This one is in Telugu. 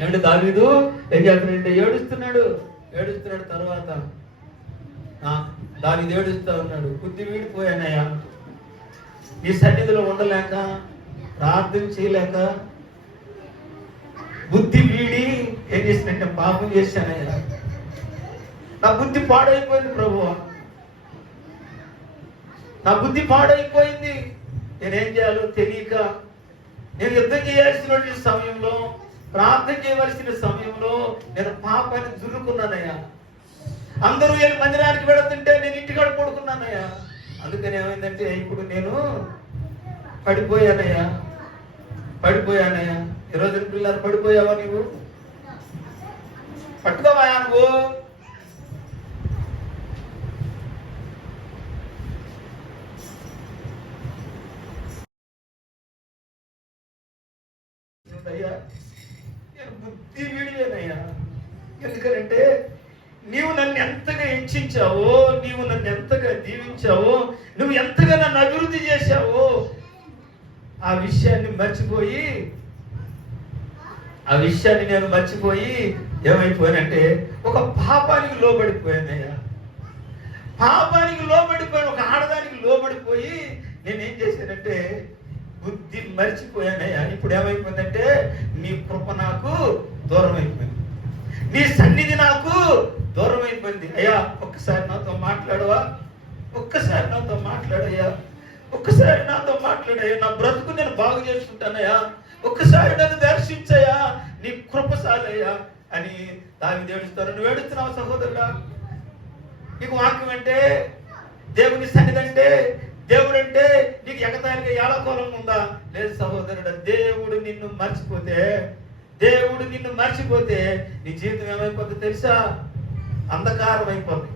ఏమంటే దావీదు ఏం చేస్తున్నాడంటే ఏడుస్తున్నాడు. తర్వాత దావీదు ఏడుస్తా ఉన్నాడు, బుద్ధి వీడిపోయానయ్యా, నీ సన్నిధిలో ఉండలేక, ప్రార్థన చేయలేక బుద్ధి వీడి ఏం చేసినట్టే పాపం చేశానయ్యా, నా బుద్ధి పాడైపోయింది ప్రభువా, నా బుద్ధి పాడైపోయింది, నేనేం చేయాలో తెలియక, నేను యుద్ధం చేయాల్సిన సమయంలో, ప్రార్థన చేయవలసిన సమయంలో నేను పాపాన్ని జుర్రుకున్నానయ్యా, అందరూ వెళ్ళి మందిరానికి వెళుతుంటే నేను ఇంటికాడ పడుకున్నానయ్యా, అందుకని ఏమైందంటే ఇప్పుడు నేను పడిపోయానయ్యా. ఈరోజు పిల్లలు పడిపోయావా? నువ్వు పట్టుకోవా? నువ్వు అయ్యా నేను బుద్ధి వీడియోనయ్యా. ఎందుకనంటే నీవు నన్ను ఎంతగా హెచ్చించావో, నీవు నన్ను ఎంతగా దీవించావో, నువ్వు ఎంతగా నన్ను అభివృద్ధి చేశావో ఆ విషయాన్ని నేను మర్చిపోయి ఏమైపోయానంటే ఒక పాపానికి లోబడిపోయానయ్యా. ఒక ఆడదానికి లోబడిపోయి నేనేం చేశానంటే బుద్ధి మర్చిపోయానయ్యా. ఇప్పుడు ఏమైపోయిందంటే నీ కృప నాకు దూరం అయిపోయింది, నీ సన్నిధి నాకు దూరం అయిపోయింది. అయ్యా ఒక్కసారి నాతో మాట్లాడవా? ఒక్కసారి నాతో మాట్లాడయ్యా, నా బ్రతుకు నేను బాగు చేసుకుంటానయ్యా, ఒక్కసారి నన్ను దర్శించయ్యా, నీ కృపసాలయ్యా అని దావీదు ఏడుస్తాను. నువ్వు ఏడుస్తున్నావు సహోదరుడా? నీకు వాక్యం అంటే, దేవుని సన్నిధి అంటే, దేవుడు అంటే నీకు ఎగతాళిగా ఏళకోలం ఉందా? లేదు సహోదరుడా. దేవుడు నిన్ను మర్చిపోతే నీ జీవితం ఏమైపోతుంది తెలుసా? అంధకారం అయిపోద్ది.